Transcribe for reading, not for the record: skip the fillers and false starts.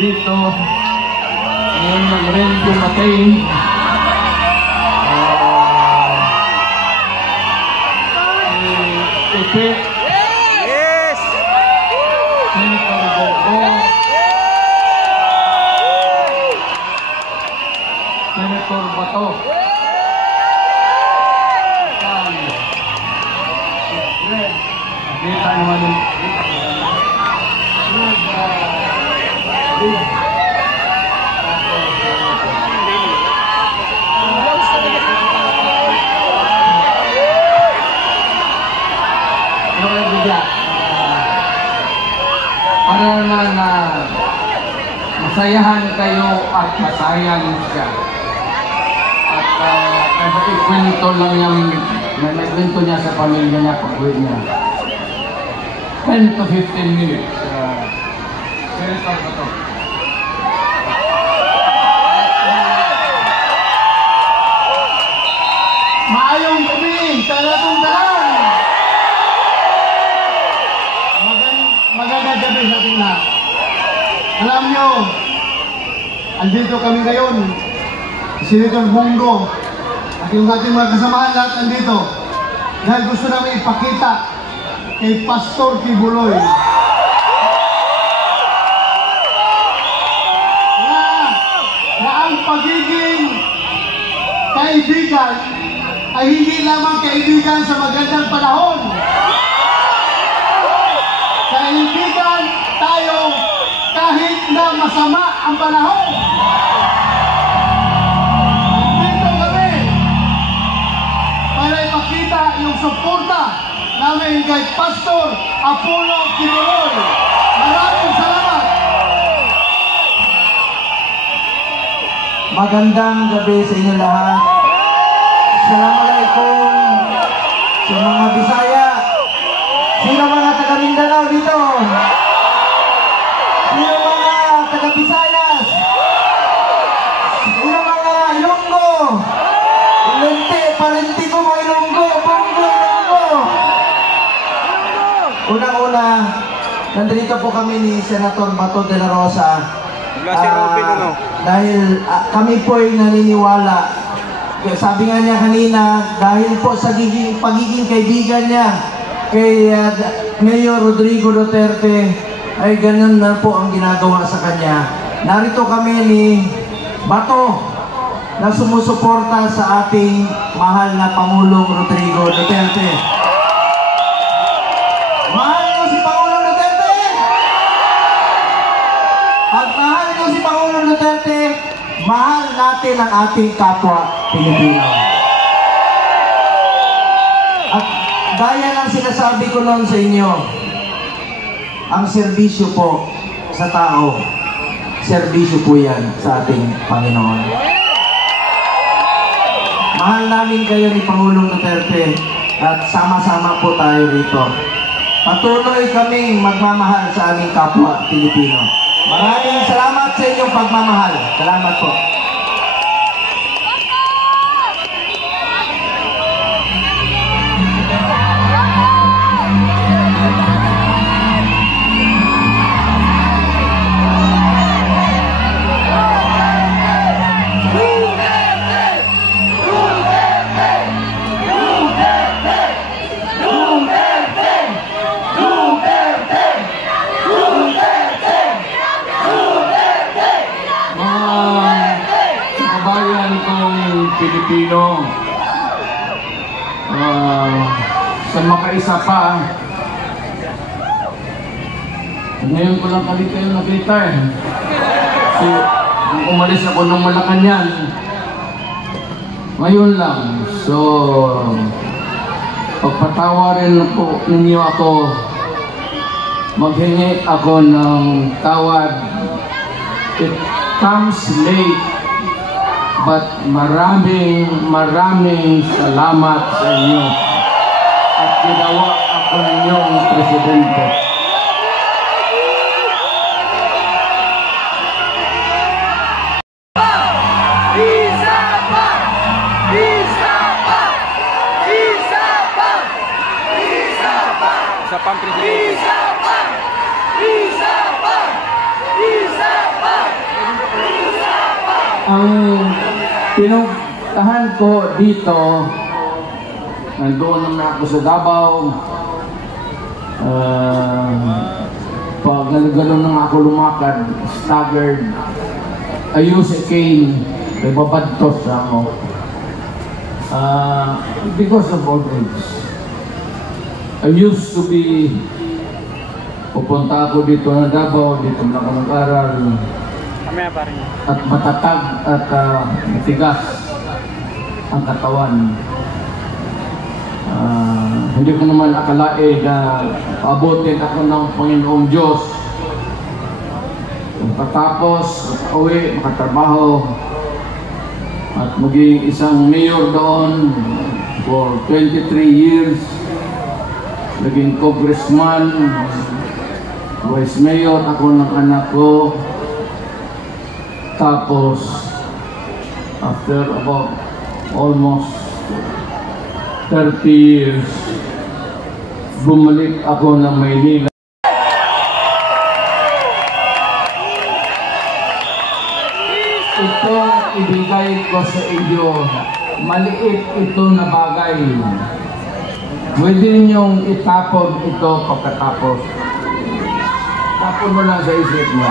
dito. Ngayon nag-rin dumating. Pepe. Yes! Senator Bobo. Senator Bato. Kita naman yung para na masayahan kayo at masayan siya. At kasi ikwento lang yung nagkwento niya sa pamilya niya pag-uwi niya. 10 to 15 minutes. Senator Bato. Maayong gabi sa atong tanan. Magandang gabi sa ating lahat. Alam nyo, andito kami ngayon. Senator Bongo at yung ating mga kasamahan lahat andito. Dahil gusto namin ipakita kay Pastor Kibuloy na ang pagiging kaibigan ay hindi lamang kaibigan sa magandang panahon. Kaibigan tayo kahit na masama ang panahon. Dito kami para ipakita yung suporta namin kay Pastor Apollo Kibuloy. Maraming salamat. Magandang gabi sa inyo lahat. Assalamualaikum sa mga Bisaya. Sino mga taga Mindanao dito? Sino mga taga Visayas? Sino mga Ilonggo? Lente, parenti ko mga Ilonggo. Bongo, Ilonggo. Unang-una, nandito po kami ni Senator Bato de la Rosa. Dahil kami po ay naniniwala. Sabi nga niya kanina, dahil po sa pagiging kaibigan niya kay Mayor Rodrigo Duterte, ay ganun na po ang ginagawa sa kanya. Narito kami ni Bato na sumusuporta sa ating mahal na Pangulong Rodrigo Duterte. Mahal niyo si Pangulong Duterte? Pag mahal niyo si Pangulong Duterte, mahal natin ang ating kapwa Pilipino. At gaya ng sinasabi ko noon sa inyo, ang serbisyo po sa tao, serbisyo po yan sa ating Panginoon. Mahal namin kayo ni Pangulong Duterte at sama-sama po tayo rito. Patuloy kaming magmamahal sa aming kapwa Pilipino. Maraming salamat sa inyong pagmamahal. Salamat po. Pilipino, sa makaisa pa, ngayon ko lang kali kayo nakita kasi umalis ako ng Malacanang ngayon lang. So pagpatawarin po ninyo ako, maghingi ako ng tawad. It comes late, but maraming salamat sa inyo at ginawa ako ninyong presidente. Sa pang presidente. Isa pa! ang pinuntahan ko dito, nandoon naman ako sa Davao. Pag nalagalo nang ako lumakad, staggered, I use a cane, may babadtos ako. Because of old age. I used to be, pupunta ako dito na Davao, dito na ako nag-aral. At matatag at matigas ang katawan. Hindi ko naman akalain na abutin ako ng Panginoong Diyos. Pagkatapos, uwi, makatrabaho, at maging isang mayor doon for 23 years. Naging congressman, vice mayor ako ng anak ko. Tapos, after about almost 30 years, bumalik ako ng Maynila. Itong ibigay ko sa inyo, maliit ito na bagay. Pwede ninyong itapon ito pagkatapos. Tapon mo lang sa isip mo.